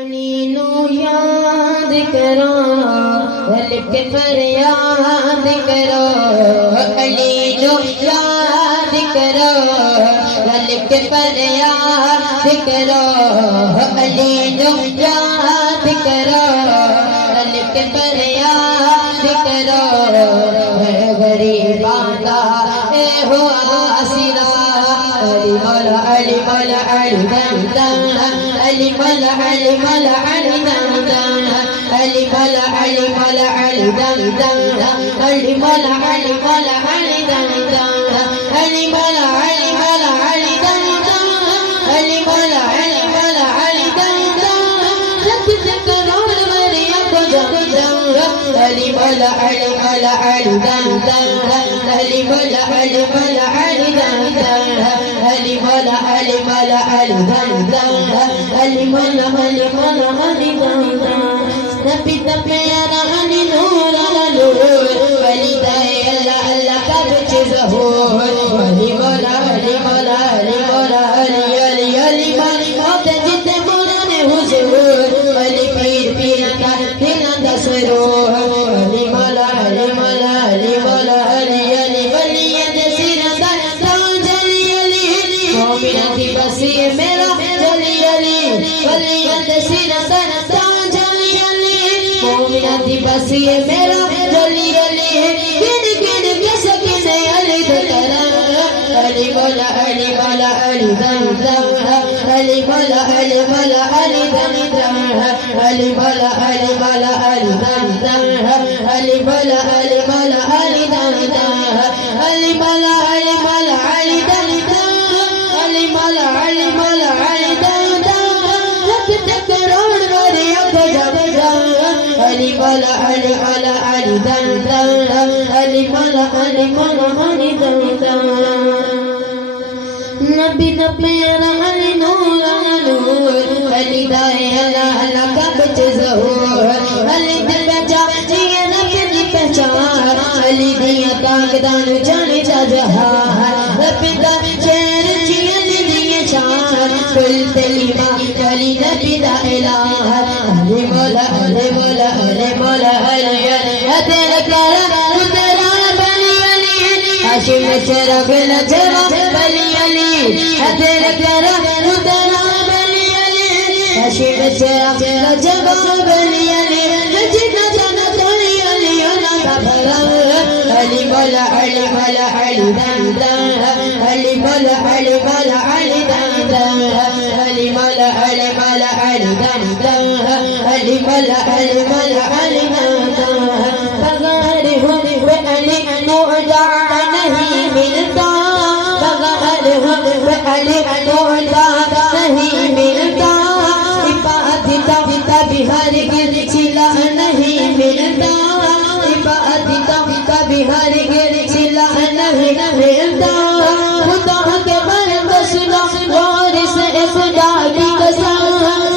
अलीनो याद करो रल के फरियाद करो, अलीनो याद करो रल के फरियाद करो, अलीनो याद करो रल के फरियाद करो। गरीबा का ए हो आसिरा अली मौला अली मौला अली दम अली मौला अली मौला अली दम अली मौला अली मौला अली दम अली मौला अली मौला अली दम अली मौला अली मौला अली दम अली मौला अली मौला अली दम लख करोड़ मरिया को दम अली मौला अली मौला अली दम अली मौला अली मौला अली दम अली मौला अली मौला अली दम अली मौला अली मौला अली दम नबी प्यारा अली नूर नूर अली दाए अल्लाह अल्लाह का बच्चे ज़हूर अली मौला अली मौला अली मौला अली अली अली माली मौत जितने पुराने हुजूर अली पीर पीर का बिना दसरूर अली मौला अली मौला अली मौला अली अली वलियत सिरदा जली अली मोमिना की बसी मेरा जली अली वलियत सिरदा जली अली मोमिना की बसी मेरा जली अली गिन गिन के सकिने अली दकरा अली मौला अली मौला अली दम अली मौला अली मौला अली दम अली मौला अली मौला अली दम अली मौला अली मौला अली दम अली मौला अली मौला अली दम अली मौला अली मौला अली दम लख करोड़ मरिया को दम अली मौला अली मौला अली दम अली मौला अली मौला अली दम नबी दा प्यारा अली नूर नूर अली दाए अल्लाह अल्लाह का बच्चे ज़हूर अली दिल पहचान जिया नबी दी पहचान अली दिया कागदान जाने जा जहान रब दा शेर जिया दिया शान कुल तलीमा अली नबी दा इलाह अली मौला अली मौला अली मौला अली तेरा करा तेरा बली अली आशिक तेरा बिना तेरा बली अली तेरा करा तेरा बली अली आशिक तेरा जवाब बली अली जितना जाना तोरी अली ना खबरा अली मौला अली मौला अली दम अली मौला अली मौला अली दम अली मौला अली मौला अली दम अली मौला अली मौला अली दम बगैर हुए अली मुझा नहीं मिलता बगैर हुए अली मुझा नहीं मिलता इबादत बिहार गिर सिला नहीं मिलता इबादत बिहार गिर सिला नहीं मिलता खुदा के बर बसना वारिस खुदा की कसम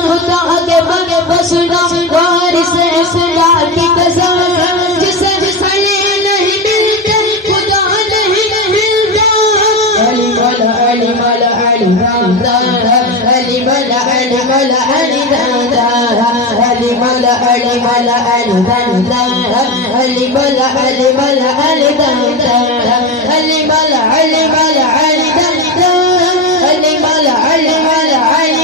खुदा के बर बसना वारिस खुदा की कसम जिसे अली नहीं मिलते खुदा नहीं मिलता अली मौला अली मौला अली अली मौला अली मौला अली अली मौला अली मौला अली अली मौला अली मौला अली अली मौला अली मौला अली अली मौला अली मौला अली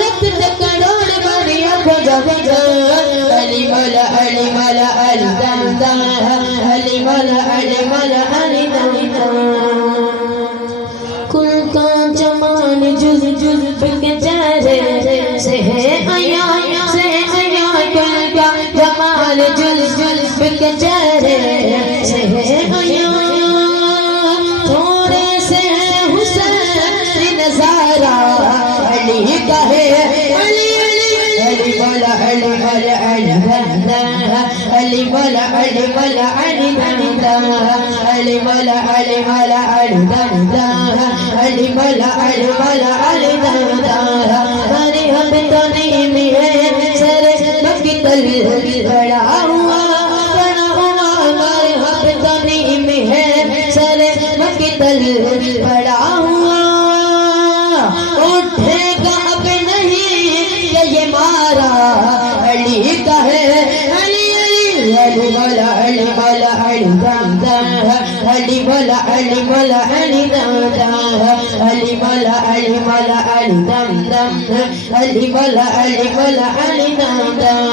लख करोड़ मरिया को अली मौला अली मौला अली अली मौला अली मौला अली कुल का जमान जुज जुज बिक जाए से आया कुल का जमाल जुज जुज बिक जाए से आया थोड़े से हुसैन नजारा अली का है अली अली मौला अली मौला अली अली मौला अली मौला अली अली मौला अली मौला अली अली मौला अली मौला अली हमारे हम तो नहीं मिले सर मक्की तल बड़ा हुआ हमारे हम तो नहीं मिले सर मक्की तल बड़ा हुआ उठेगा अब नहीं हमारा अली का है अली अली अली मौला अली मौला अली दम दम अली मौला अली मौला अली दम दम अली मौला अली मौला अली दम दम अली मौला अली मौला अली दम दम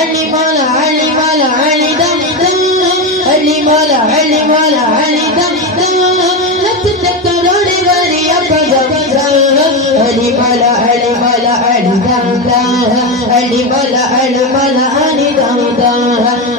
अली मौला अली मौला अली दम दम अली मौला अली मौला अली दम दम लख लख करोड़ वारी अब अली मौला अली मौला अली दम दम अली मौला अली मौला अली दम दम